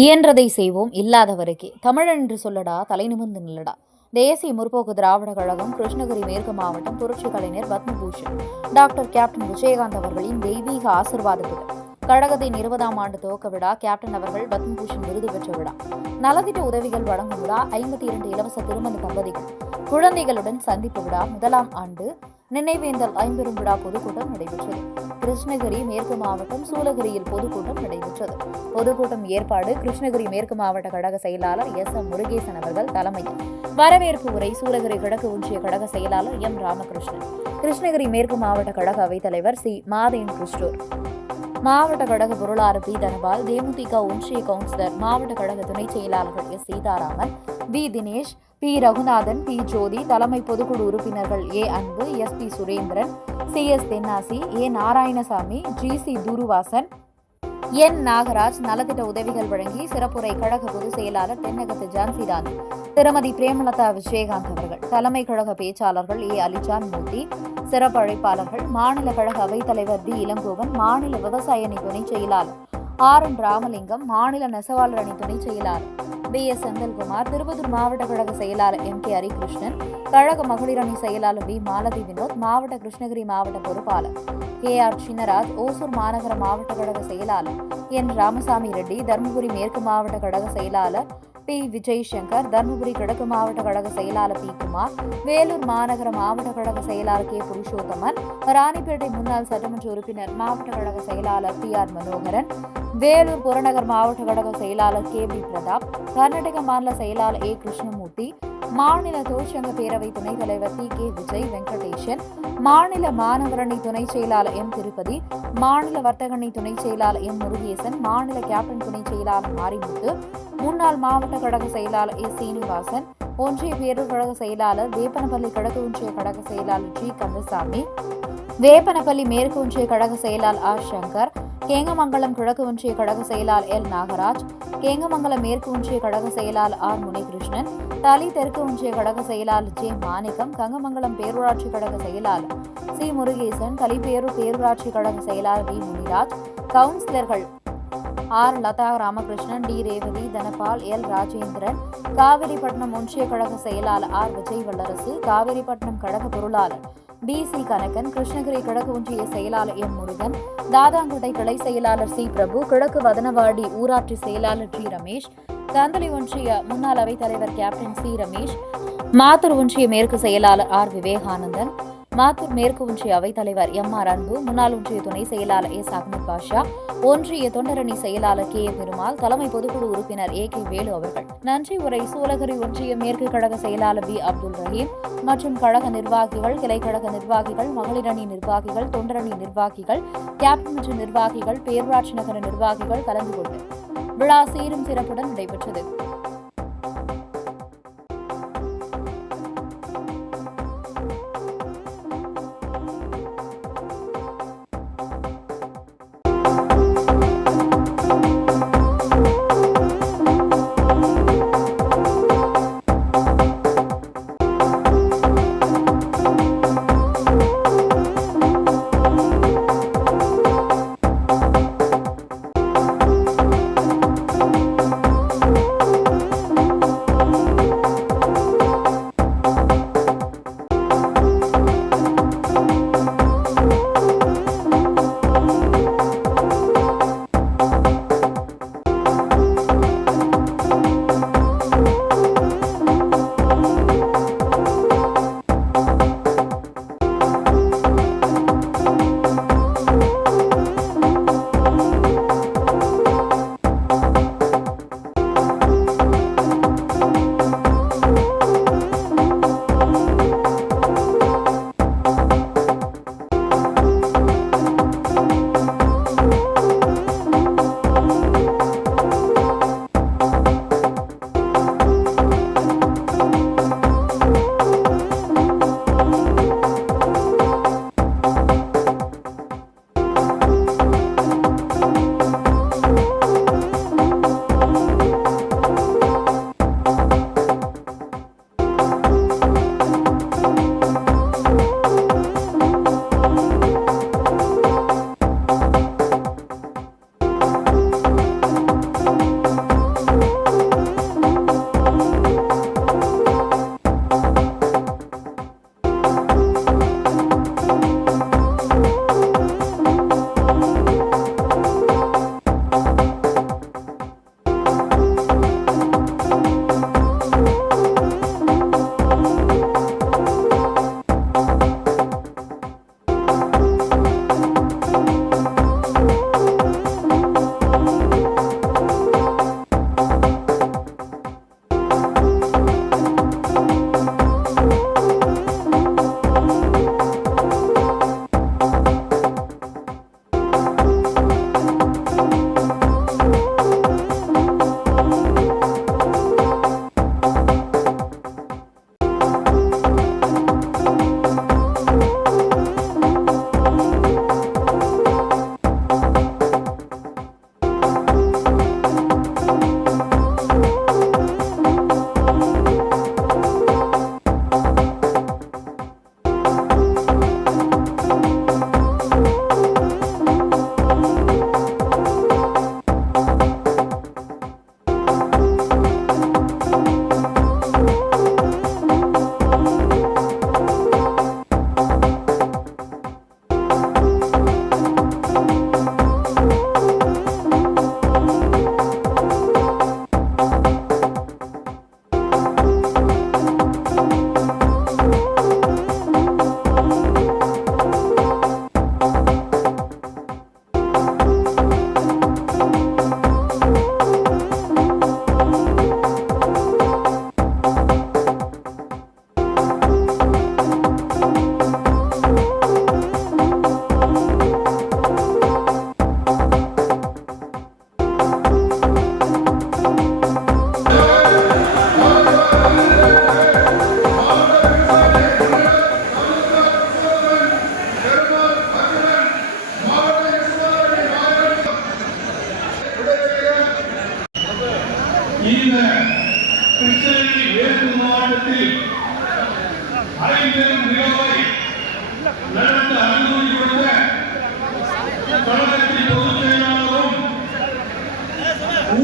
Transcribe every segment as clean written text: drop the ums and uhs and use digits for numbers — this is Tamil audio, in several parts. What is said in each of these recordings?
இயன்றதை செய்வோம், இல்லாதவருக்கே. தமிழன் என்று சொல்லடா, தலை நிமிர்ந்து நில்லடா. தேசிய முற்போக்கு திராவிட கழகம் கிருஷ்ணகிரி மேற்கு மாவட்டம் புரட்சி கலைஞர் பத்மபூஷன் டாக்டர் கேப்டன் விஜயகாந்த் அவர்களின் தெய்வீக ஆசிர்வாதத்துடன் கழகத்தின் 20ஆம் ஆண்டு துவக்க விழா, கேப்டன் அவர்கள் பத்மபூஷன் விருது பெற்ற விழா, நலத்திட்ட உதவிகள் வழங்கும் விழா, 52 இலவச திருமண தம்பதிகள் குழந்தைகளுடன் சந்திப்பு விழா, 1ஆம் ஆண்டு நினைவேந்தல் ஐம்பெரும் விழா பொதுக்கூட்டம் நடைபெற்றது. கிருஷ்ணகிரி மேற்கு மாவட்டம் சூலகிரியில் பொதுக்கூட்டம் நடைபெற்றது. பொதுக்கூட்டம் ஏற்பாடு கிருஷ்ணகிரி மேற்கு மாவட்ட கழக செயலாளர் எம் முருகேசன் அவர்கள் தலைமையில். வரவேற்பு உரை சூலகிரி கிழக்கு ஒன்றிய கழக செயலாளர் எம் ராமகிருஷ்ணன், கிருஷ்ணகிரி மேற்கு மாவட்ட கழக அவைத்தலைவர் சி மாதேன் கிறிஸ்டோர், மாவட்ட கழக பொருளாளர் பி தனபால், தேமுதிக ஒன்றிய கவுன்சிலர், மாவட்ட கழக துணை செயலாளர்கள் S Seetharaman, P Dinesh, P Raghunathan, P Jothi, தலைமை பொதுக்குழு உறுப்பினர்கள் A Anbu, S P Surendran, C S Thennasi, A Narayanasamy, G C Thuruvasan, N Nagaraj நலத்திட்ட உதவிகள் வழங்கி சிறப்புரை கழக பொதுச் செயலாளர் தென்னகத்து ஜான்சிராணி, திருமதி பிரேமலதா விஜயகாந்த் அவர்கள், தலைமை கழக பேச்சாளர்கள் ஏ அலிஜான் மூர்த்தி, சிறப்பு அழைப்பாளர்கள் மாநில கழக அவைத்தலைவர் டி இளங்கோவன், மாநில விவசாய அணி துணை செயலாளர் ஆர் என் ராமலிங்கம், மாநில நெசவாளர் அணி துணை செயலாளர் பி எஸ் செந்தில்குமார், திருப்பத்தூர் மாவட்ட கழக செயலாளர் எம் கே ஹரிகிருஷ்ணன், கழக மகளிர் அணி செயலாளர் பி மாலதி வினோத், மாவட்ட கிருஷ்ணகிரி மாவட்ட பொறுப்பாளர் கே ஆர் சின்னராஜ், ஓசூர் மாநகர மாவட்ட கழக செயலாளர் என் ராமசாமி ரெட்டி, தருமபுரி மேற்கு மாவட்ட கழக செயலாளர் பி விஜய் சங்கர், தருமபுரி கிழக்கு மாவட்ட கழக செயலாளர் பி குமார், வேலூர் மாநகர மாவட்ட கழக செயலாளர் கே புருஷோத்தமன், ராணிப்பேட்டை முன்னாள் சட்டமன்ற உறுப்பினர் மாவட்ட கழக செயலாளர் பி ஆர் மனோகரன், வேலூர் புறநகர் மாவட்ட கழக செயலாளர் கே பி பிரதாப், கர்நாடக மாநில செயலாளர் ஏ கிருஷ்ணமூர்த்தி, மாநில தொழிற்சங்க பேரவை துணைத் தலைவர் டி கே விஜய் வெங்கடேசன், மாநில மாணவரணி துணை செயலாளர் எம் திருப்பதி, மாநில வர்த்தகணி துணை செயலாளர் எம் முருகேசன், மாநில கேப்டன் துணை செயலாளர் மாரிமுத்து, முன்னாள் மாவட்ட கழக செயலாளர் ஏ சீனிவாசன், ஒன்றிய பேரூர் கழக செயலாளர், வேப்பனப்பள்ளி கிழக்கு ஒன்றிய கழக செயலாளர் ஜி கந்தசாமி, வேப்பனப்பள்ளி மேற்கு ஒன்றிய கழக செயலாளர் ஆர் சங்கர், கேங்கமங்கலம் கிழக்கு ஒன்றிய கழக செயலாளர் எல் நாகராஜ், கேங்கமங்கலம் மேற்கு ஒன்றிய கழக செயலாளர் ஆர் முனிகிருஷ்ணன், தளி தெற்கு ஒன்றிய கழக செயலாளர் ஜே மாணிக்கம், கங்கமங்கலம் பேரூராட்சி கழக செயலாளர் சி முருகேசன், தளிப்பேரூர் பேரூராட்சி கழக செயலாளர் வி முனிராஜ், கவுன்சிலர்கள் R Latha Ramakrishnan, T Revathi, Dhanapal, L Rajendran, Kaveripattinam ஒன்றிய கழக செயலாளர் ஆர் விஜய் வல்லரசு, காவிரிப்பட்டினம் கழக பொருளாளர் பி சி கனகன், கிருஷ்ணகிரி கிழக்கு ஒன்றிய செயலாளர் எம் முருகன், தாதாங்குட்டை கிளை செயலாளர் சி பிரபு, கிழக்கு வதனவாடி ஊராட்சி செயலாளர் ஜி ரமேஷ், கந்தளி ஒன்றிய முன்னாள் அவைத்தலைவர் கேப்டன் சி ரமேஷ், மாத்தூர் ஒன்றிய மேற்கு செயலாளர் ஆர் விவேகானந்தன், மாத்தூர் மேற்கு ஒன்றிய அவைத்தலைவர் எம் ஆர் அன்பு, முன்னாள் ஒன்றிய துணை செயலாளர் எஸ் அகமது பாஷா, ஒன்றிய தொண்டரணி செயலாளர் கே ஏ பெருமாள், தலைமை பொதுக்குழு உறுப்பினர் ஏ கே வேலு அவர்கள் நன்றி உரை சூலகிரி ஒன்றிய மேற்கு கழக செயலாளர் பி அப்துல் ரஹீம் மற்றும் கழக நிர்வாகிகள், கிளைக்கழக நிர்வாகிகள், மகளிரணி நிர்வாகிகள், தொண்டரணி நிர்வாகிகள், கேப்டன் மற்றும் நிர்வாகிகள், பேரூராட்சி நகர நிர்வாகிகள் கலந்து கொண்டு விழா சீரும் சிறப்புடன் நடைபெற்றது. இந்த கிருஷ்ணகிரி மேற்கு மாவட்டத்தில் ஐம்பெரும் விழாவை நடத்த அனுமதி கொடுத்த கழகத்தின் பொதுச் செயலாளரும்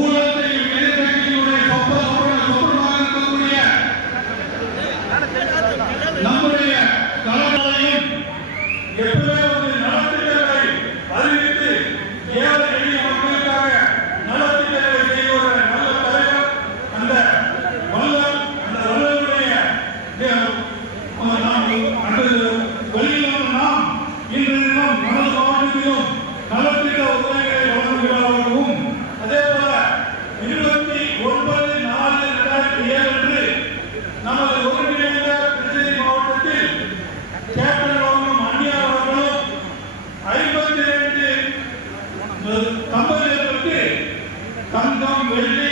ஊழலையும் எதிர்கட்சியுடைய சொப்பனமாக இருக்கக்கூடிய நம்முடைய கழகங்களையும் எப்பவே வந்து நலத்திட்டங்களை அறிவித்து ஏழை எளிய மக்களுக்காக நலத்திட்டங்களை செய்கிற நல்ல தலைவர் அந்த வல்லவருடைய வழியிலும் நாம் இன்று தினம் நமது மாவட்டத்திலும் நலத்திட்ட உதவிகளை வழங்குகிறார்களும் அதே போல 29/4/2007 நமது ஒருங்கிணைந்த கிருஷ்ணகிரி மாவட்டத்தில் கேப்டன் அந்நியார் அவர்களும் 52 தம்பதியர்களுக்கு தங்கம் வெள்ளி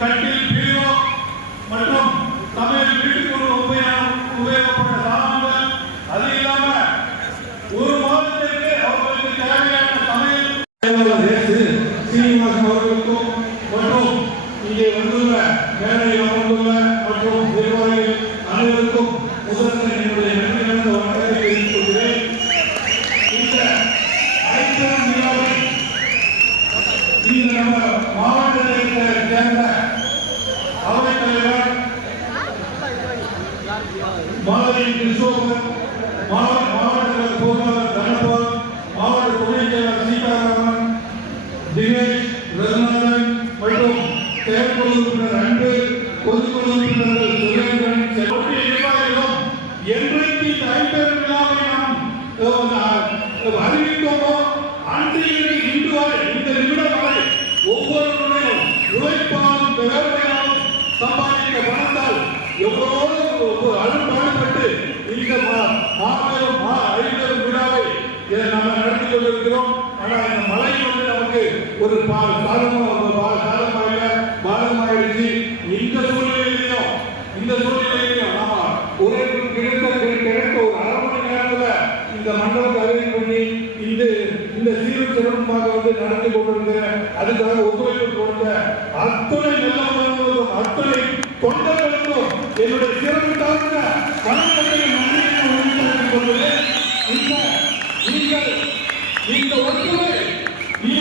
கட்டில் பீரோ மற்றும் சமையல் வீட்டுக்கு உபயோகப்பட்ட சாமான்கள் அது இல்லாம ஒரு மாதத்திற்கு அவர்களுக்கு தேவையான சமையல் சீனிவாசன் அவர்களுக்கும் மற்றும் இங்கே வந்துள்ள மேடையில் அமர்ந்துள்ள மற்றும் நிர்வாகிகள் அனைவருக்கும் முதல்வர் என்னுடைய நன்றி கலந்த வணக்கத்தை தெரிவித்துக் கொள்கிறேன். இந்த ஐம்பெரும் விழாவை இந்த நம்ம மாவட்டத்தை சேர்ந்த அவைத் தலைவர் மாவட்ட கிருஷ்ணோபர், மாவட்ட பொருளாளர் தனபால், மாவட்ட துணைச் செயலர் சீதாராமன், தினேஷ், ரகுநாதன் மற்றும் செயற்குழு உறுப்பினர் அன்பு, பொதுக்குழு உறுப்பினர்கள் சுரேந்திரன், ஒன்றிய நிர்வாகிகளும் என்றைக்கு இந்த ஐம்பெரும் விழாவை நாம் அறிவித்தோமோ அன்றையிலிருந்து இன்று வரை இந்த நிமிடம் வரை ஒவ்வொருவருடைய உழைப்பாலும் வேலையாலும் சம்பாதிக்க பணத்தால் எவ்வளவு அழுப்பாடுபட்டு இந்த மாபெரும் ஐம்பெரும் விழாவை நம்ம நடத்தி கொண்டிருக்கிறோம். ஆனால் இந்த மழை வந்து நமக்கு ஒரு பாதமாயிடுச்சு. இந்த சூழ்நிலையிலையும் நாம ஒரே கிடைத்த ஒரு அரை மணி நேரத்துல இந்த மண்டலத்தை அரேஞ்ச் பண்ணி இந்த சீரும் சிறப்பாக வந்து நடத்தி கொண்டிருக்கிற அதுக்காக ஒத்துழைப்பு கொடுத்த அத்துணை நல்லவர்களுக்கும் அத்துணை தொண்டர்களுக்கும் என்னுடைய சிறப்பு தாழ்ந்த வணக்கத்தையும் நன்றியையும் உறுதிப்படுத்திக் கொள்கிறேன். இந்த ஒற்றுமை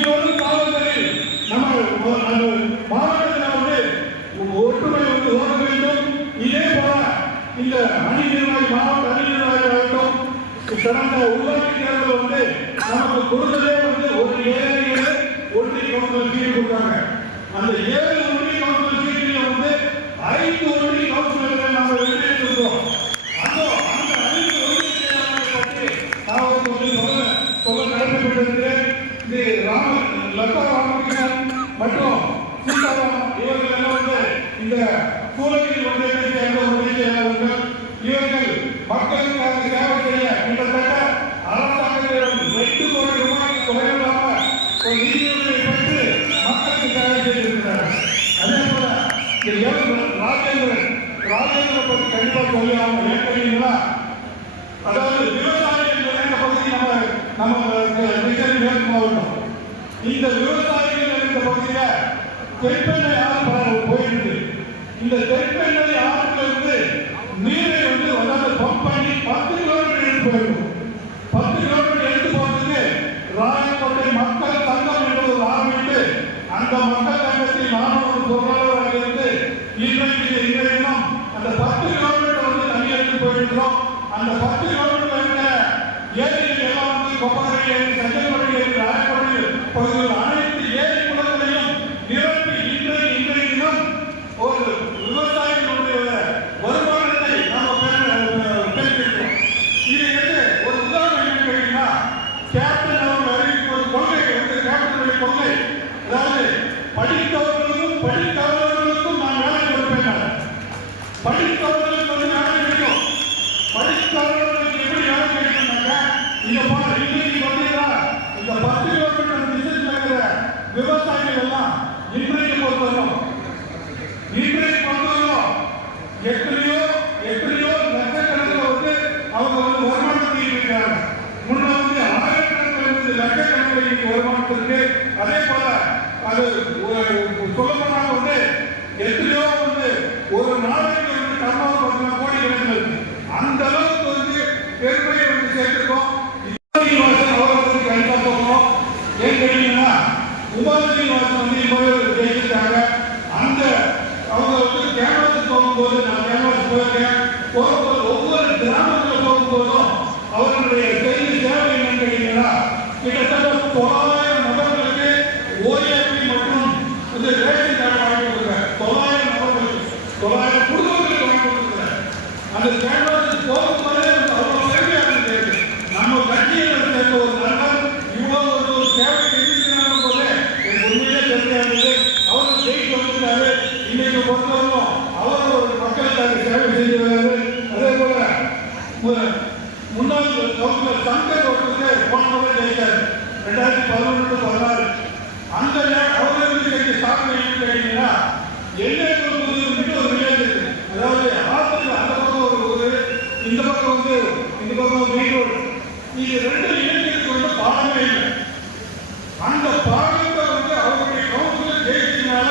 வரும் காலங்களில் நம்ம மாவட்டத்தில் வந்து ஒற்றுமை வந்து ஓட வேண்டும். இதே போல இந்த அணி நிர்வாகி மாவட்ட அணி நிர்வாகிகளாகட்டும் கடந்த உள்ளாட்சி தேர்தல் வந்து நமக்கு கொடுத்ததே வந்து ஒரு 7 ஒன்றிய கவுன்சிலர் சீட்டு கொடுத்தாங்க. அந்த 7 ஒன்றிய கவுன்சிலர் சீட்டில் வந்து 5 ஒன்றிய கவுன்சிலர்களை நாங்கள் வெற்றியெடுத்திருக்கோம். அந்த 5 ஒன்றிய செயலாளர்களை பற்றி நான் சொல்ல கடமைப்பட்டிருக்கிறேன். இது லதா ராமகிருஷ்ணன் மற்றும் சீதாராமன் இவர்கள் எல்லாம் வந்து இந்த சூழலில் வந்து சேர்ந்த ஒன்றிய செயலாளர்கள். இவர்கள் மக்களுக்காக சேவை செய்ய கிட்டத்தட்ட அரசாங்கத்திடம் 2 கோடி ரூபாய்க்கு குறைவில்லாம ஒரு நிதியுதவியை பெற்று மக்களுக்கு சேவை செய்திருக்கிறார்கள். அதே போல ராஜேந்திரன் பற்றி கண்டிப்பாக சொல்லி அவங்க ஏற்கனவே அதாவது விவசாயிகள் நிறைந்த பகுதி நம்ம கிருஷ்ணகிரி மேற்கு மாவட்டம். இந்த விவசாயிகள் நிறைந்த பகுதியில தென்பெண்ணை ஆறு போயிருக்கு. இந்த தென்பெண்ணை ஆறுல இருந்து நீரை வந்து பம்ப் பண்ணி 10 கிலோமீட்டர் எடுத்து போயிருக்கும். 10 கிலோமீட்டர் எடுத்து போறதுக்கு ராயக்கோட்டை மக்கள் சங்கம் என்று ஒரு ஆரம்பித்து அந்த மக்கள் சங்கத்தில் நானும் ஒரு பொருளாளராக இருந்து இன்றைய தினம் அந்த 10 கிலோமீட்டர் வந்து தண்ணி எடுத்து போயிருக்கிறோம். அந்த 10 கிலோமீட்டர் இருக்கிற ஏரிகள் எல்லாம் வந்து கொப்பரை ஏரி, சஞ்சல்படி ஏரி, ராயக்கோட்டை பகுதியில் அனைத்து ஏரி குளங்களையும் நிரப்பி இன்றைய தினம் ஒரு விவசாயிகளுடைய வருமானத்தை நாம் பெற்றிருக்கிறோம். இது ஒரு உதாரணம் என்ன கேட்டீங்கன்னா கேப்டன் அவர்கள் அறிவிக்கும் ஒரு கொள்கை வந்து கேப்டனுடைய கொள்கை, அதாவது படித்தவர்களுக்கும் நான் வேலை கொடுப்பேன். படித்தவர்களுக்கு வந்து வேலை கிடைக்கும். படித்தவர்களுக்கு எப்படி வேலை கிடைக்கும்னாக்கா இங்க போல இன்னைக்கு பார்த்தீங்கன்னா இந்த 10 கிலோமீட்டர் டிஸ்டன்ஸ்ல இருக்கிற விவசாயிகள் எல்லாம் இன்றைக்கு பொறுத்தவரைக்கும் எத்தனையோ லட்சக்கணக்கில் வந்து அவங்க வந்து வருமானத்தை இருக்கிறாங்க. முன்ன வந்து ஆயிரக்கணக்கில் இருந்து லட்சக்கணக்கில் வருமானத்திற்கு அதே போல அது சொல்லப்போனால் வந்து எத்தனையோ வந்து ஒரு நாளைக்கு வந்து டர்னோவர் 10 கோடி கிடைக்கிறது. அந்த அளவுக்கு வந்து பெருமையை வந்து சேர்த்திருக்கோம். சீனிவாசன் அவர்களுக்கு கண்டிப்பா போகணும். ஏன் கேட்டீங்கன்னா உமார் சீனிவாசன் வந்து இப்போ ஜெயிச்சிருக்காங்க. அந்த அவங்க வந்து கேன்வாஸ் போகும்போது நான் கேன்வாஸ் போயிருக்கேன். போகும்போது ஒவ்வொரு கிராமத்தில் போகும்போதும் அவர்களுடைய செய்தி சேவை என்னன்னு கேட்டீங்கன்னா கிட்டத்தட்ட 900 நபர்களுக்கு ஓஏபி மற்றும் வந்து ரேஷன் கார்டு வாங்கி கொடுக்குறேன். 900 நபர்களுக்கு 900 குடும்பங்களுக்கு வாங்கி கொடுக்குறேன். அந்த கேன்வாஸ் போகும்போதே அவ்வளோ பெருமையாக இருந்தது. நம்ம கட்சியில் சேர்ந்த ஒரு நண்பர் இவ்வளோ ஒரு சேவை இருக்கிறாங்க போல எனக்கு உண்மையிலே தெரியாது. அவரும் ஜெயிச்சு வந்துட்டாரு. இன்னைக்கு பொறுத்தவரைக்கும் அவர் ஒரு மக்களுக்காக சேவை செய்து வருவாரு. அதே போல முன்னாள் கவுன்சிலர் சங்கர் ஒருத்தருக்கு போன முறை ஜெயிச்சார் 2011-16. அந்த அவர்களுக்கு சாதனை கேட்டீங்கன்னா எண்ணெய் கொடுப்பது ஒரு வில்லேஜ் இருக்கு. அதாவது ஆற்றுல அந்த பக்கம் ஒரு ஊர், இந்த பக்கம் வந்து இந்த பக்கம் மெயின். இது ரெண்டு இளைஞருக்கு வந்து பாடமே இல்லை. அந்த பாடத்தை வந்து அவருடைய கவுன்சிலர் ஜெயிச்சதுனால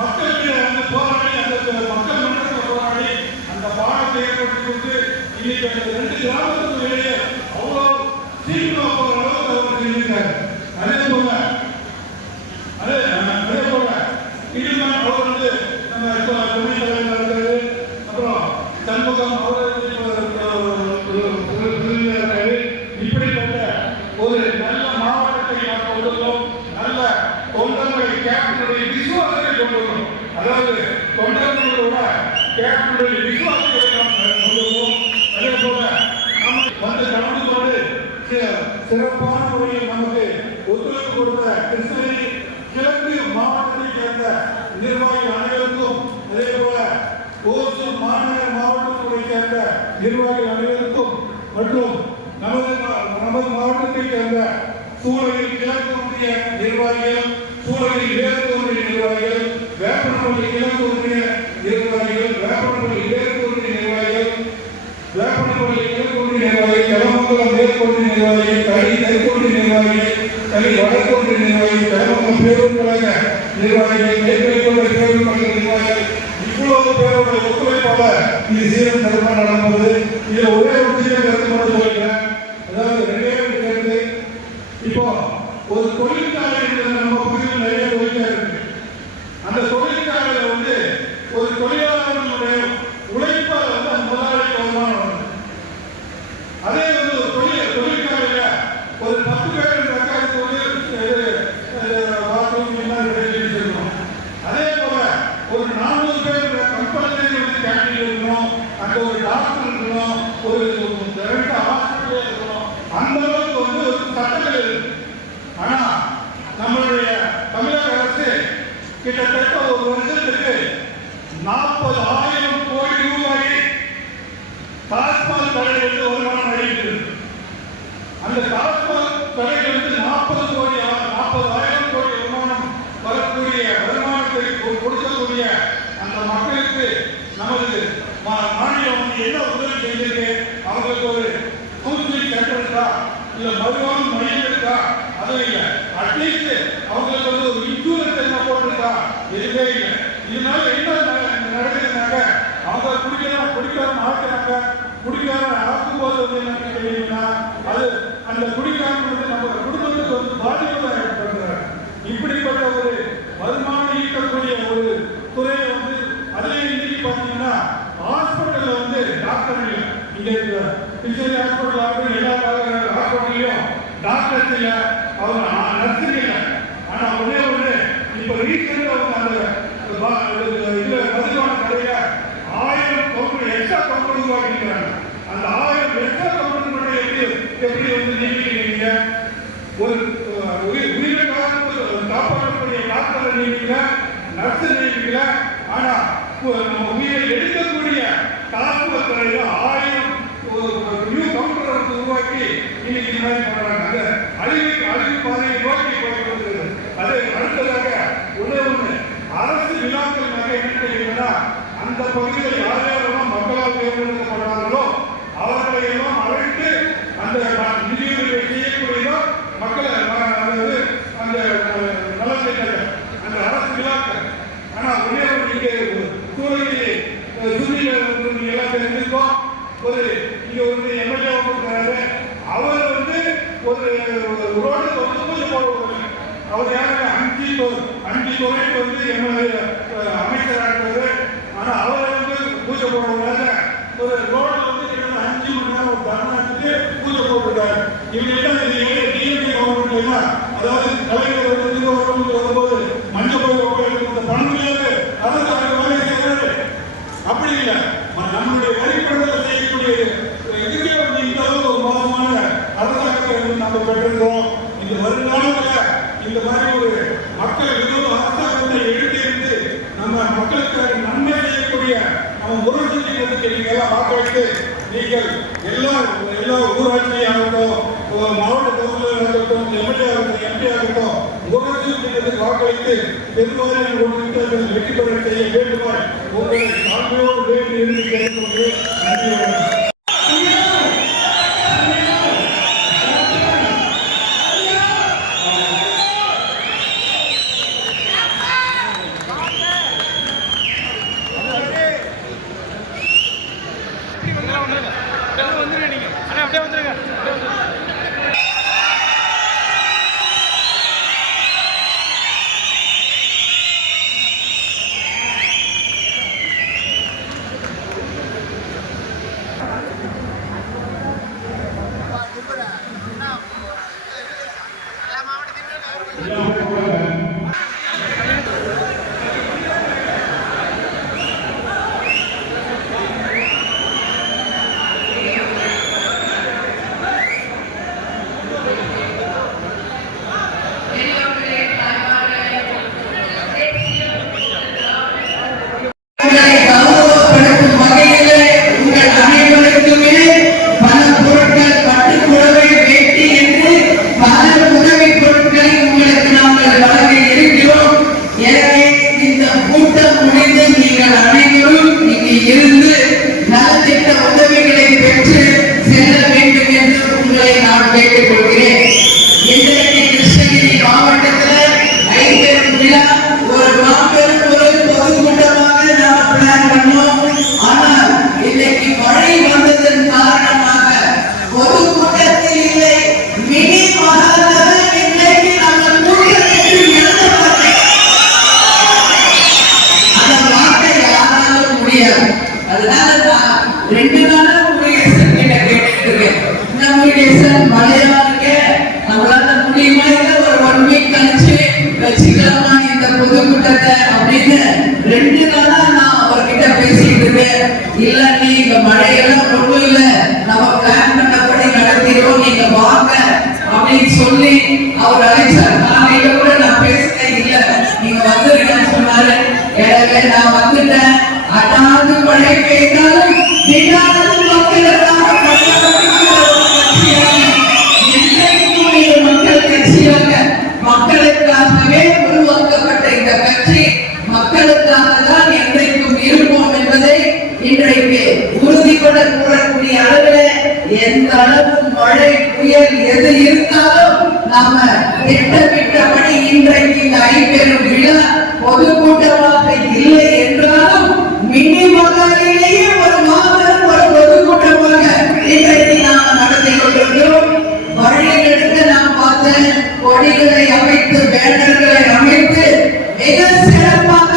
மக்களுக்கு அந்த போராடி அந்த மக்கள் மன்றத்தில் போராடி அந்த பாடத்தை ஏற்படுத்தி கொடுத்து இன்னைக்கு அந்த 2 கிராமத்துக்கு இடையே அவ்வளோ சீக்கிரம் போகிற அளவுக்கு அவர் செஞ்சிருக்காரு. அதே போல இதுதான் அவர் வந்து நம்ம துணை தலைவர் இருக்காரு. அப்புறம் சண்முகம் அவர் இப்படிப்பட்ட ஒரு நல்ல மாவட்டத்தை நாம் கொண்டுள்ளோம். நல்ல தொண்டர்களை கேப்டனுடைய விசுவாசத்தை கொண்டுள்ளோம். அதாவது தொண்டர்களோட கேப்டனுடைய விசுவாசத்தை நாம் கொண்டுள்ளோம். அதே போல நம்ம வந்து கலந்து கொண்டு சிறப்பான முறையில் நமக்கு ஒத்துழைப்பு கொடுத்த கிருஷ்ணகிரி கிழக்கு மாவட்டத்தை சேர்ந்த நிர்வாகிகள் அனைவருக்கும், அதே போல ஓசூர் மாநகர மாவட்டத்தை சேர்ந்த நிர்வாகிகள் அனைவருக்கும் மற்றும் நமது மாவட்டத்தை சேர்ந்த சூழலில் கிழக்கு ஒன்றிய நிர்வாகிகள், சூழலில் மேற்கு ஒன்றிய நிர்வாகிகள், வேப்பனப்பள்ளி கிழக்கு ஒன்றிய நிர்வாகிகள், வேப்பனப்பள்ளி மேற்கு ஒன்றிய நிர்வாகிகள், வேப்பனப்பள்ளி கிழக்கு ஒன்றிய நிர்வாகிகள், கலமங்கலம் மேற்கு ஒன்றிய நிர்வாகிகள், தளி தெற்கு ஒன்றிய நிர்வாகிகள், தளி வடக்கு ஒன்றிய நிர்வாகிகள், கலமங்கலம் பேரூர் கழக நிர்வாகிகள், மேற்கொண்ட பேரூர் கழக நிர்வாகிகள், இவ்வளவு பேரோட ஒத்துழைப்பாக இது சீரம் சிறப்பாக நடந்தது. இதில் ஒரே ஒரு சிறிய கருத்து மட்டும் சொல்லிக்கிறேன். அதாவது 2 கருத்து. இப்போ ஒரு தொழிற்சாலை நம்ம பகுதியில் நிறைய தொழிற்சாலை இருக்கு. அந்த தொழிற்சாலையில வந்து ஒரு தொழிலாளர்களுடைய உழைப்பால் வந்து அந்த முதலாளி வருமானம் வருது. அதே வந்து ஒரு தொழிற்சாலையில ஒரு 10 பேர் இருந்தாக்க சொல்லணும். அதே போல ஒரு 400 பேர் கம்பெனியில் வந்து கேண்டீன் இருக்கணும், அங்க ஒரு டாக்டர் இருக்கணும், ஒரு 2 ஹாஸ்பிட்டல் இருக்கணும். அந்த அளவுக்கு வந்து ஒரு சட்டங்கள் இருக்கு. ஆனா நம்மளுடைய தமிழக அரசு கிட்டத்தட்ட ஒரு வருஷத்துக்கு 40,000 கோடி ரூபாய் டாஸ்மாக் கடைகளுக்கு வருமானம் அளிக்கிறது. அந்த டாஸ்மாக் கடைகளுக்கு 40,000 கோடி வருமானம் வரக்கூடிய வருமானத்தை கொடுக்கக்கூடிய அந்த மக்களுக்கு நமது மாநிலம் வந்து என்ன உதவி செய்திருக்கு? அவங்களுக்கு ஒரு கவுன்சிலிங் சென்டர் இருக்கா, இல்ல மருத்துவம் மையம் இருக்கா? அதுவும் இல்லை. அட்லீஸ்ட் அவங்களுக்கு வந்து ஒரு இன்சூரன்ஸ் என்ன போட்டிருக்கா? எதுவே இல்லை. இதனால என்ன நடக்குதுனாக்க அவங்க குடிக்காம ஆக்குறாங்க. குடிக்காம ஆக்கும்போது வந்து என்ன கேட்டீங்கன்னா அது அந்த குடிக்காம வந்து நம்ம குடும்பத்துக்கு வந்து பாதிப்பு ஏற்படுத்துறாங்க. இப்படிப்பட்ட ஒரு வருமானம் ஈட்டக்கூடிய ஒரு துறையை வந்து அதுலேயும் இன்னைக்கு பார்த்தீங்கன்னா ஹாஸ்பிட்டலில் வந்து டாக்டர் இல்லை. இங்கே பிச்சை ஹாஸ்பிட்டல் ஆகட்டும், எல்லா ஹாஸ்பிட்டல்லையும் டாக்டர்ஸ் இல்லை, அவங்க நர்ஸுங்க இல்லை. ஆனால் ஒன்று இப்போ ரீசெண்டாக வந்து அந்த இதில் மதுபான கடையில் 1000 கவுண்டர் எக்ஸ்ட்ரா கவுண்டர் உருவாக்கிக்கிறாங்க. அந்த 1000 எக்ஸ்ட்ரா கவுண்டர் மட்டும் எப்படி வந்து நியமிக்கிறீங்க? ஒரு உயிரை காப்பாற்றக்கூடிய டாக்டரை நியமிக்கல, நர்ஸை நியமிக்கல. ஆனா நம்ம உயிரை எடுக்கக்கூடிய டாஸ்மாக் கடையில் 1000 நியூ கவுண்டரை வந்து உருவாக்கி இன்னைக்கு இந்த மாதிரி பண்றாங்க. அந்த அழிவு பாதையை நோக்கி போய்கொண்டிருக்கிறது. அது அடுத்ததாக ஒன்று அரசு விழாக்கள் நகை என்ன அந்த பகுதியில் யார் யாரெல்லாம் மக்களால் தேர்ந்தெடுக்கப்படுறாங்களோ அவர்களை எல்லாம் அழைத்து அந்த நிதியுதவி செய்யக்கூடியதோ மக்களை அதாவது அந்த நலத்திட்டங்கள் அந்த அரசு விழாக்கள். ஆனால் ஒரே இங்கே ரோடு வந்து பூஜை போடுவாங்க. அவர் யாரு? அஞ்சு துறைக்கு வந்து எம்எல்ஏ அமைச்சராக இருக்காரு. ஆனா அவரை வந்து பூஜை போடுறவங்க ஒரு ரோடு வந்து 5 மணி நேரம் ஒரு தர்ணத்துக்கு பூஜை போட்டுருக்காரு. இவங்க டிஎம்கே கவர்மெண்ட் அதாவது கலைஞர் வரும்போது மஞ்சள் போய் பணம் இல்லாத அரசு வேலை செய்யறாரு. அப்படி இல்லை, நம்மளுடைய வரிப்படத்தில் செய்யக்கூடிய இதுக்கே வந்து இந்த அளவுக்கு ஒரு மோசமான அரசாங்கத்தை நம்ம பெற்றிருக்கிறோம். இந்த வருங்காலத்தில் இந்த மாதிரி ஒரு மக்கள் விரோத அரசாங்கத்தை எடுத்து நம்ம மக்களுக்கு நன்மை செய்யக்கூடிய நம்ம முருகன் திட்டத்துக்கு நீங்க எல்லாம் வாக்களித்து நீங்கள் எல்லா ஊராட்சி ஆகட்டும், மாவட்ட கவுன்சிலர் ஆகட்டும், எம்எல்ஏ ஆகட்டும், எம்பி ஆகட்டும், ஊராட்சி திட்டத்துக்கு வாக்களித்து பெரும்பாலான ஒரு திட்டங்கள் வெற்றி பெற செய்ய வேண்டுமாய் உங்களை தாழ்மையோடு வேண்டி இருந்து கேட்டுக்கொண்டு நன்றி வணக்கம். இல்ல நீங்க மழையெல்லாம் ஒண்ணும் இல்ல, நம்ம பிளான் பண்ணபடி நடத்திடுவோம், நீங்க வாங்க அப்படின்னு சொல்லி அவர் அழைச்சார். காலையில கூட நான் பேசுறேன், இல்ல நீங்க வந்துருங்கன்னு சொன்னாரு. எனவே நான் வந்துட்டேன். அதாவது மழை பெய்தாலும் மக்கள் கட்சியாக மக்களுக்காகவே உருவாக்கப்பட்ட இந்த கட்சி மக்களுக்காக தான் என்றைக்கும் இருப்போம் என்பதை இன்றைக்கு உறுதிப்பட கூறக்கூடிய அளவில் எந்த அளவு மழை புயல் எது இருந்தாலும் நாம திட்டமிட்டபடி இன்றைக்கு இந்த ஐம்பெரும் விழா பொதுக்கூட்டமாக இல்லை என்றாலும் மினி மகாலிலேயே ஒரு மாபெரும் ஒரு பொதுக்கூட்டமாக இன்றைக்கு நாம் நடத்தி கொண்டிருக்கிறோம். வழிநெடுக்க நாம் பார்த்த கொடிகளை அமைத்து பேனர்களை அமைத்து மிக சிறப்பாக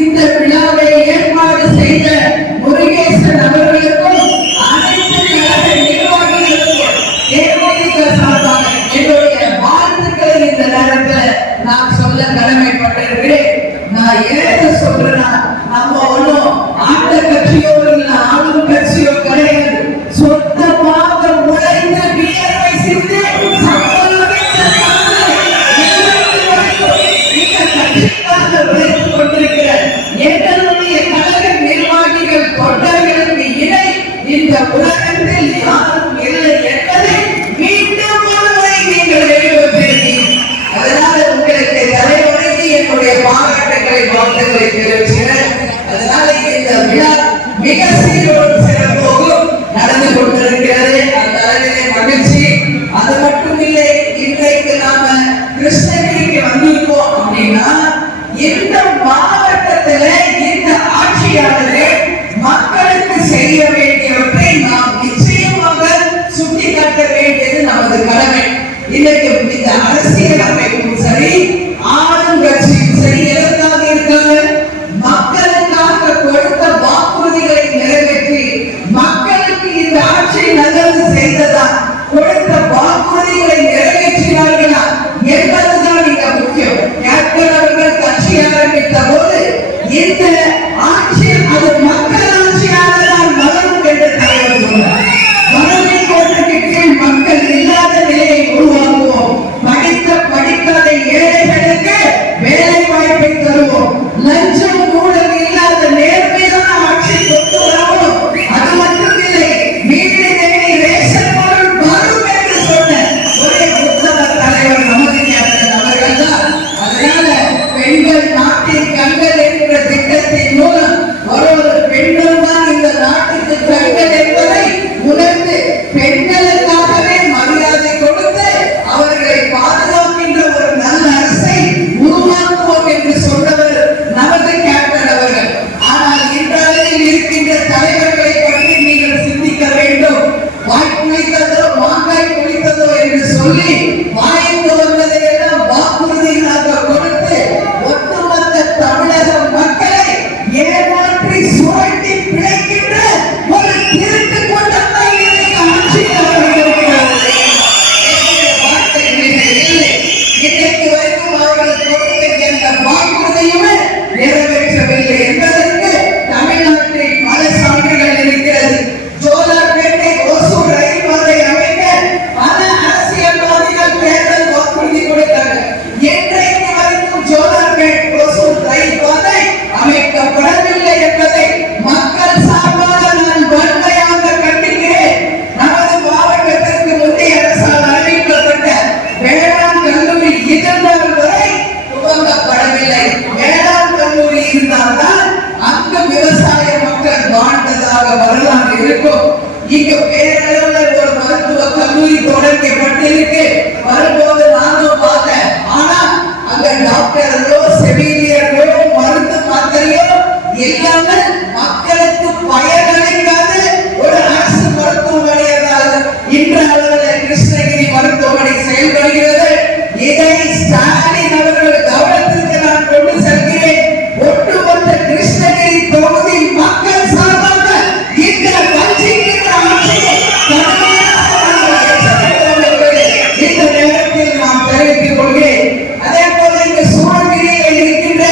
இந்த விழாவை ஏற்பாடு செய்த முருகேசன் அவர்களுக்கும் அனைத்து கழக நிர்வாகிகளுக்கும் தேமுதிக சார்பாக என்னுடைய வாழ்த்துக்களை இந்த நேரத்தில் நான் சொல்ல கடமைப்பட்டிருக்கிறேன். நான் ஏன் சொல்றேன்னா, நம்ம ஒண்ணும் ஆட்ட கட்சியோ இல்ல ஆளும் கட்சியோ கிடையாது. சொந்தமாக உழைந்து வியர்வை சிந்து இந்த உலகத்தில் யாரும் இல்லை என்பதை மீண்டும் ஒருமுறை நீங்கள் வெளிப்படுத்தினீர்கள். அதனால உங்களுக்கு தலைவருக்கு என்னுடைய பாராட்டுகளை வாழ்த்துக்களை தெரிவிக்கிறேன். அதனால இந்த விழா மிக சீரோடு சிறப்போடு நடந்து கொண்டிருக்கிறது. அந்த அளவிலே மகிழ்ச்சி. அது மட்டும் இல்லை, இன்றைக்கு நாம கிருஷ்ணகிரிக்கு வந்திருக்கோம் அப்படின்னா இந்த மாவட்டத்துல இந்த ஆட்சியாளர்கள் மக்களுக்கு செய்ய வேண்டியவற்றை நாம் நிச்சயமாக சுட்டிக்காட்ட வேண்டியது நமது கடமை. இன்னைக்கு இந்த அரசியல் அமைப்பும் சரி, ஆளுங்கட்சியும் சரி, எதற்காக இருக்காங்க? மக்களுக்காக கொடுத்த வாக்குறுதிகளை நிறைவேற்றி மக்களுக்கு இந்த ஆட்சி நல்லது செய்ததா, கொடுத்த வாக்குறுதிகளை நிறைவேற்றினார்களா என்பதுதான் மிக முக்கியம். கேப்டன் அவர்கள் கட்சி ஆரம்பித்த போது இந்த ஆட்சி அது மக்கள் ஆட்சியாக தான் வளரும் என்று தலைவர் சொன்னார். வறுமை கோட்டுக்கு கீழ் மக்கள் இல்லாத நிலையை உருவாக்குவோம். படிக்காத ஏழைகளுக்கு வேலை வாய்ப்பை தருவோம். லஞ்சம் ஊழல் இல்லாத நேர்மையான ஆட்சி கொண்டு வருவோம். அது மட்டுமில்லை, வீடு தேடி ரேஷன் பொருள் வரும் என்று சொன்ன ஒரே உத்தம தலைவர் நமது கேப்டன் அவர்கள் தான். அதனால பெண்கள் நாட்டின் கண்கள் என்ற திட்டத்தின் மூலம் ஒரு பெண்கள் தான் இந்த நாட்டுக்கு கண்கள் என்பதை உணர்ந்து பெண்களுக்காகவே மரியாதை கொடுத்து அவர்களை பாதுகாக்கின்ற ஒரு நல்ல அரசை உருவாக்குவோம் என்று சொன்னவர் நமது கேப்டன் அவர்கள். ஆனால் இன்றளவில் இருக்கின்ற தலைவர்களை பற்றி நீங்கள் சிந்திக்க வேண்டும். வாய் குளித்ததோ மாங்காய் குளித்ததோ என்று சொல்லி வாய்ந்து வந்ததையெல்லாம் வாக்குறுதிகளாக கொடுத்து ஒட்டுமொத்த தமிழக மக்களை ஏமாற்றி சுரண்டி பிழைக்கின்ற ஒரு திருட்டு கூட்டம் தான் இன்னைக்கு ஆட்சியில் இருக்கிறது. வார்த்தை மிக இல்லை. இன்னைக்கு வரைக்கும் அவர்கள் கொடுத்த எந்த வாக்குறுதியுமே நிறைவேற்றவில்லை என்பதற்கு தமிழ்நாட்டில் பல சான்றுகள் இருக்கிறது. ஜோலார்பேட்டை ஓசூர் ரயில் பாதை அமைக்க பல அரசியல்வாதிகள் தேர்தல் வாக்குறுதி கொடுத்தாங்க. இன்றைக்கு வரைக்கும் ஜோலார்பேட்டை ஓசூர் ரயில் பாதை அமைக்கப்படவில்லை என்பதை மக்கள் சார்பாக நான் வன்மையாக கண்டிக்கிறேன். நமது மாவட்டத்திற்கு முந்தைய அரசால் அறிவிக்கப்பட்ட வேளாண் கல்லூரி இதனால் வரை துவங்கப்படவில்லை. வேளாண் கல்லூரி இருந்தால்தான் அங்கு விவசாய மக்கள் வாழ்ந்ததாக வரலாறு இருக்கும். இங்கு பேரளவில் ஒரு மருத்துவ கல்லூரி தொடங்கப்பட்டிருக்கு. வரும்போது நானும் பார்த்தேன். ஆனா அங்க டாக்டர்களோ செவிலியர்களோ மருந்து மாத்திரையோ இல்லாமல் மக்களுக்கு பயனளிக்காத ஒரு அரசு மருத்துவமனையாக இன்று அளவில் கிருஷ்ணகிரி மருத்துவமனை செயல்படுகிறது. இதை ஸ்டாலின் அவர்கள் கவனத்திற்கு நான் கொண்டு செல்கிறேன். ஒட்டுமொத்த கிருஷ்ணகிரி தொகுதி மக்கள் சார்பாக இந்த வஞ்சிக்கின்ற ஆட்சியை இந்த நேரத்தில் நான் தெரிவித்துக் கொள்கிறேன். அதே போல இங்கு சூழகிரியில் இருக்கின்ற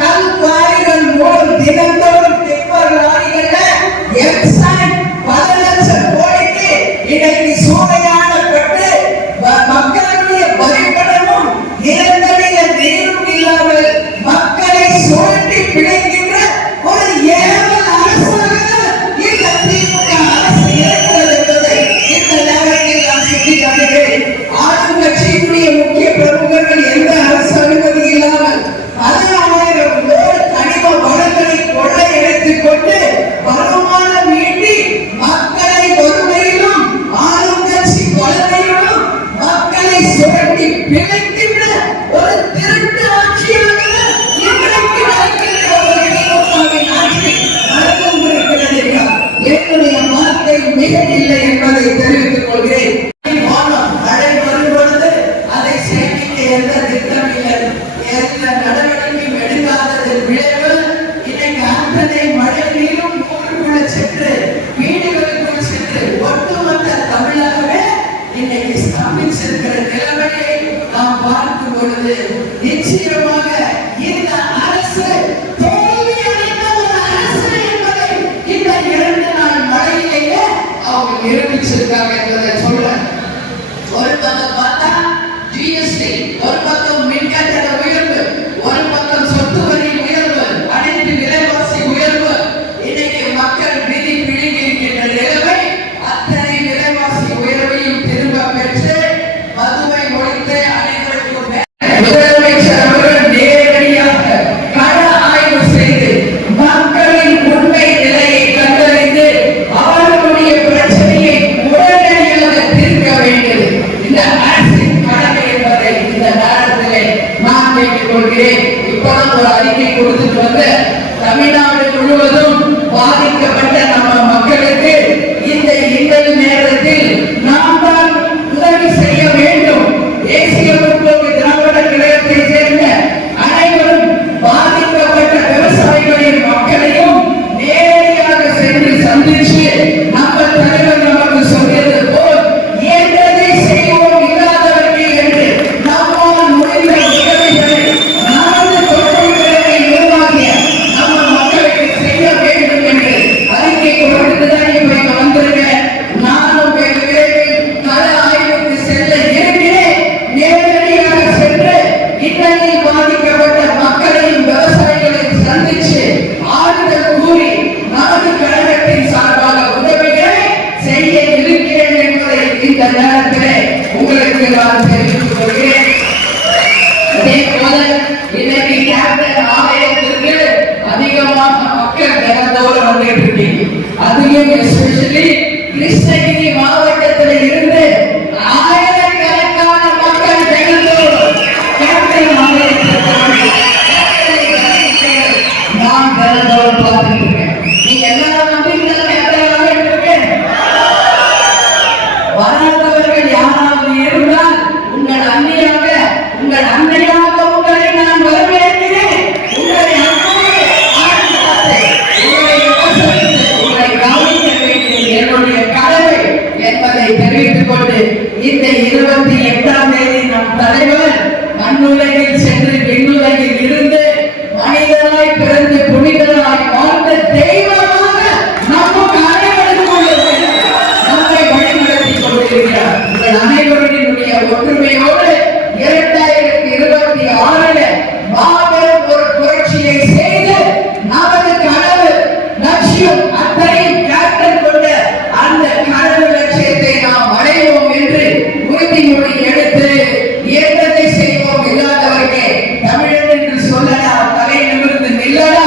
கல்வாரிகள் மூலம் தினந்தோறும் டிப்பர் லாரிகள்ல எம்சாண்ட் பல லட்சம் கோடிக்கு இன்னைக்கு சூறையாடப்பட்டு மக்களுடைய வரிப்பணமும் நிலத்தடியில நீரும் இல்லாமல் மக்களை சுரண்டி பிழைக்கின்ற ஒரு ஏவல் அரசாக இந்த திமுக அரசு இருக்கிறது என்பதை இந்த நேரத்தில் நான் சுட்டிக்காட்டுகிறேன். ஆளுங்கட்சியினுடைய முக்கிய பிரமுகர்கள் எந்த அரசு அனுமதி இல்லாமல் 16,000 கோடி கனிம வளங்களை கொள்ளையடித்துக் கொண்டு வருமானம் ஈட்டி மக்களை வறுமையிலும் ஆளுங்கட்சி வறுமையிலும் மக்களை சுரண்டி பிழைக்கின்ற ஒரு திருட்டு ஆட்சியாக இன்றைக்கு நடக்கின்ற ஒரு திமுகவின் ஆட்சி நடந்து கொண்டிருக்கிறது. என்னுடைய வார்த்தை மிக இல்லை என்பதை தெரிவித்துக் கொள்கிறேன். மழை வரும் பொழுது அதை சேமிக்க எந்த திட்டம் இல்லை. எந்த நடவடிக்கையும் எடுக்காததன் விளைவு இன்னைக்கு அத்தனை மழை நீரும் ஊருக்குள்ள சென்று வீடுகளுக்குள் சென்று ஒட்டுமொத்த தமிழகமே இன்னைக்கு ஸ்தம்பிச்சிருக்கிற நிலைமையை நாம் பார்க்கும் பொழுது நிச்சயமாக இந்த அரசு தோல்வி அடைந்த ஒரு அரசு என்பதை இந்த 2 நாள் மழையிலேயே அவங்க நிரூபிச்சிருக்காங்க என்பதை சொல்ல. ஒரு பக்கம் பார்த்தா ஜிஎஸ்டி, ஒரு பக்கம் மின்கட்டண உயர்வு, ஒரு பக்கம் சொத்து வரி உயர்வு, அனைத்து விலைவாசி உயர்வு. இன்னைக்கு மக்கள் விதி பிடிங்கி இருக்கின்ற நிலைமை. அத்தனை விலைவாசி உயர்வையும் திரும்ப பெற்று மதுவை ஒழித்து அனைவருக்கும் முதலமைச்சர் அவர்கள் நேரடியாக கள ஆய்வு செய்து மக்களின் உண்மை நிலையை கண்டறிந்து அவர்களுடைய பிரச்சனையை உடனடியாக தீர்க்க வேண்டியது இந்த அரசின் கடமை என்பதை இந்த நேரத்திலே நான் கேட்டுக் கொள்கிறேன். இப்பதான் ஒரு அறிக்கை கொடுத்துட்டு வந்த தமிழ்நாடு முழுவதும் பாதிக்கப்பட்ட நம்ம மக்களுக்கு இந்த நேரத்தில் நாம் தான் உதவி செய்ய வேண்டும். தினந்தோறும் வந்துட்டு இருக்கீங்க. அதுலயும் எஸ்பெஷலி கிருஷ்ணகிரி மாவட்டத்தில் இருந்து ஆயிரக்கணக்கான மக்கள் தினந்தோறும் கேப்டன் நான் தினந்தோறும் பார்த்துட்டு இருக்கேன். நீங்க எல்லாரும் நம்பிக்கை கேப்டன் இருக்கேன். வராதவர்கள் யாராவது இருந்தால் உங்கள் அன்னையாக உங்களை நான் வரவேற்கிறேன். உங்களை அன்போடு ஆசீர்வதித்து, உங்களை யோசித்து, உங்களை கவனிக்க வேண்டியது என்னுடைய கடமை என்பதை தெரிவித்துக் கொண்டு இந்த 28ஆம் தேதி நம் தலைவர் மண்ணுலகில் சென்று விண்ணுலகில் இருந்து மனிதனாய் பிறந்து புனிதனாய் வாழ்ந்த தெய்வமாக நமக்கு அனைவருக்கும் நம்மை வழிநடத்திக் கொண்டிருக்கிறார். உங்கள் அனைவருடைய ஒற்றுமையோடு 2026 மாபெரும் ஒரு புரட்சியை செய்து நமது கனவு லட்சியம் அத்தனையும் கேப்டன் கொண்ட அந்த கனவு லட்சியத்தை நாம் அடைவோம் என்று உறுதிமொழி எடுத்து இயக்கத்தை செய்வோம். இல்லாதவர்களே தமிழன் என்று சொல்லலாம், தலை நிமிர்ந்து நில்லலாம்.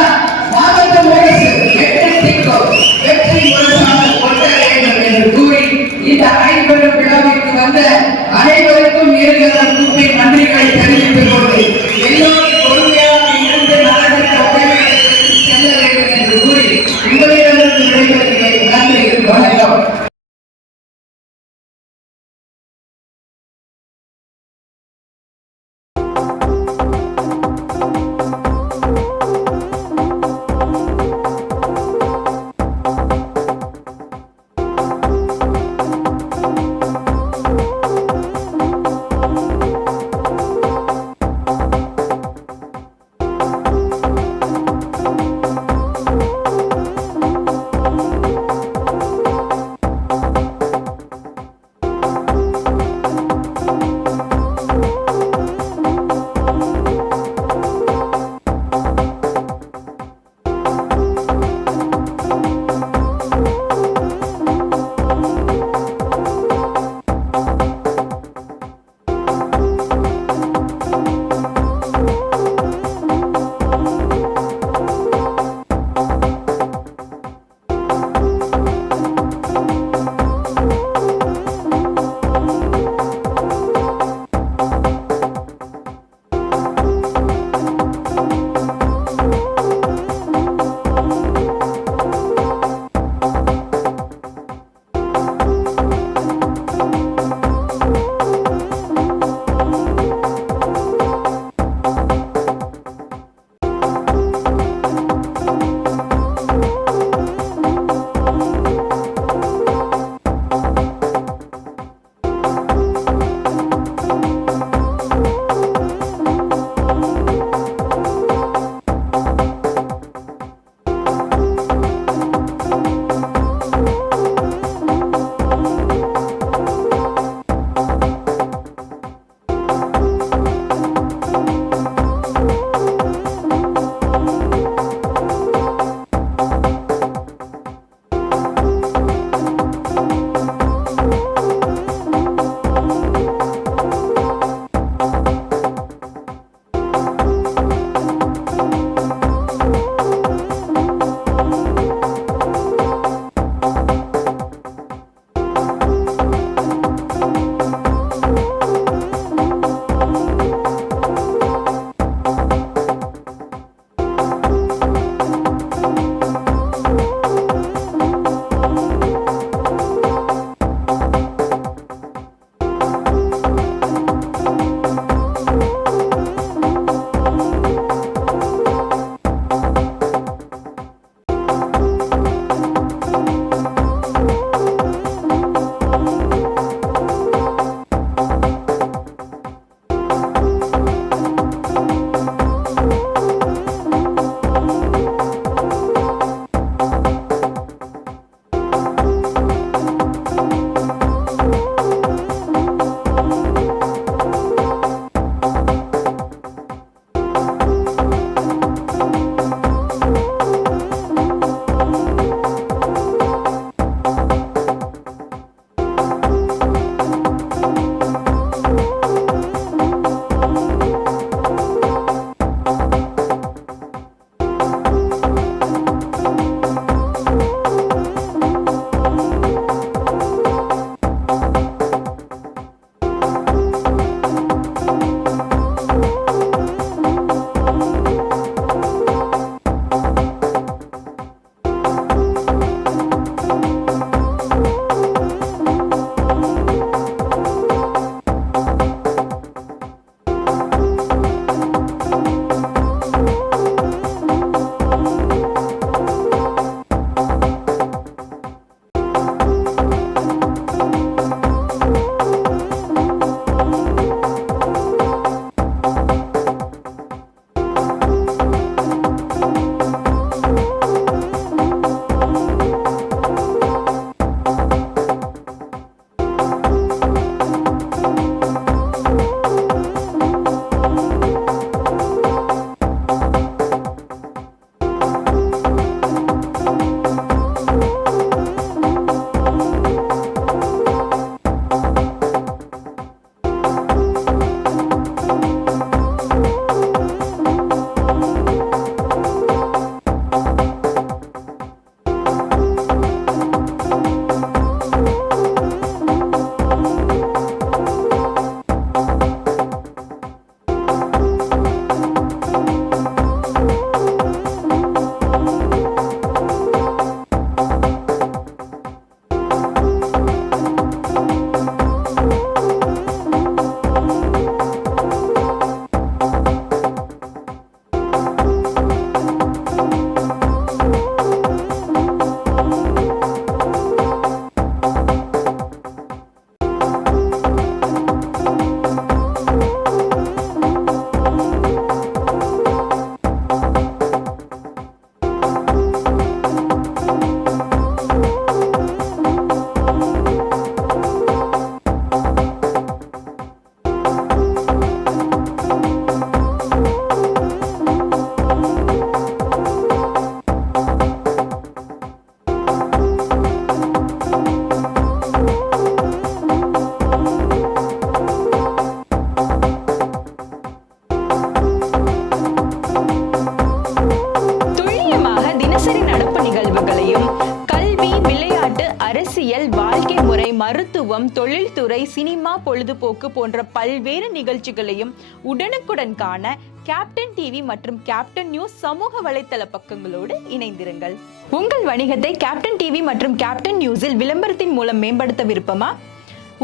வணிகம், தொழில்துறை, சினிமா, பொழுதுபோக்கு போன்ற பல்வேறு நிகழ்ச்சிகளையும் உடனுக்குடன் காண கேப்டன் டிவி மற்றும் கேப்டன் நியூஸ் சமூக வலைத்தள பக்கங்களோடு இணைந்திருங்கள். உங்கள் வணிகத்தை கேப்டன் டிவி மற்றும் கேப்டன் நியூஸில் விளம்பரத்தின் மூலம் மேம்படுத்த விருப்பமா?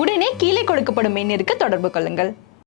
உடனே கீழே கொடுக்கப்படும் எண்ணிற்கு தொடர்பு கொள்ளுங்கள்.